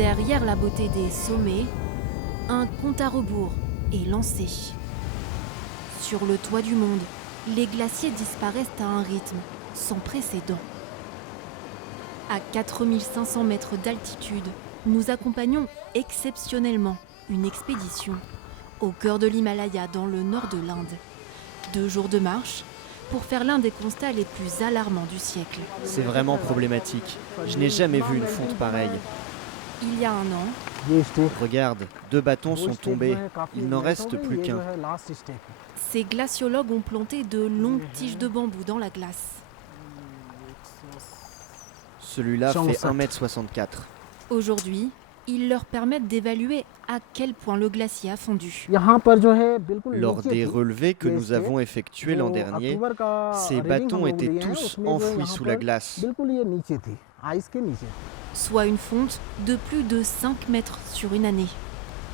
Derrière la beauté des sommets, un compte à rebours est lancé. Sur le toit du monde, les glaciers disparaissent à un rythme sans précédent. À 4500 mètres d'altitude, nous accompagnons exceptionnellement une expédition au cœur de l'Himalaya dans le nord de l'Inde. 2 jours de marche pour faire l'un des constats les plus alarmants du siècle. C'est vraiment problématique. Je n'ai jamais vu une fonte pareille. Il y a un an, Regarde, 2 bâtons sont tombés. Il n'en reste plus qu'un. ces glaciologues ont planté de longues tiges de bambou dans la glace. Celui-là fait 1,64 m. Aujourd'hui, ils leur permettent d'évaluer à quel point le glacier a fondu. Lors des relevés que nous avons effectués l'an dernier, ces bâtons étaient tous enfouis sous la glace. Soit une fonte de plus de 5 mètres sur une année.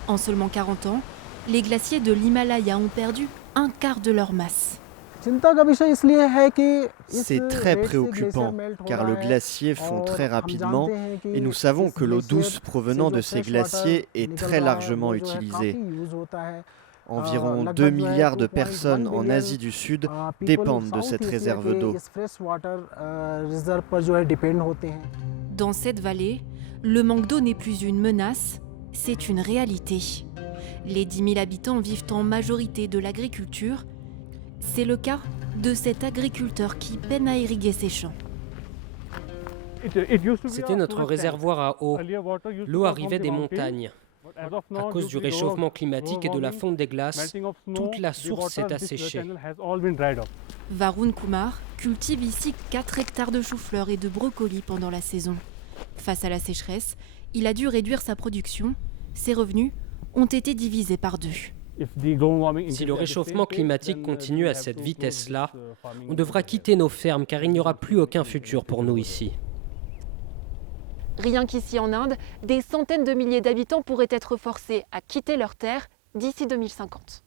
En seulement 40 ans, les glaciers de l'Himalaya ont perdu un quart de leur masse. C'est très préoccupant car le glacier fond très rapidement et nous savons que l'eau douce provenant de ces glaciers est très largement utilisée. Environ 2 milliards de personnes en Asie du Sud dépendent de cette réserve d'eau. Dans cette vallée, le manque d'eau n'est plus une menace, c'est une réalité. Les 10 000 habitants vivent en majorité de l'agriculture. C'est le cas de cet agriculteur qui peine à irriguer ses champs. C'était notre réservoir à eau. L'eau arrivait des montagnes. À cause du réchauffement climatique et de la fonte des glaces, toute la source s'est asséchée. Varun Kumar cultive ici 4 hectares de choux-fleurs et de brocolis pendant la saison. Face à la sécheresse, il a dû réduire sa production. Ses revenus ont été divisés par 2. Si le réchauffement climatique continue à cette vitesse-là, on devra quitter nos fermes car il n'y aura plus aucun futur pour nous ici. Rien qu'ici en Inde, des centaines de milliers d'habitants pourraient être forcés à quitter leurs terres d'ici 2050.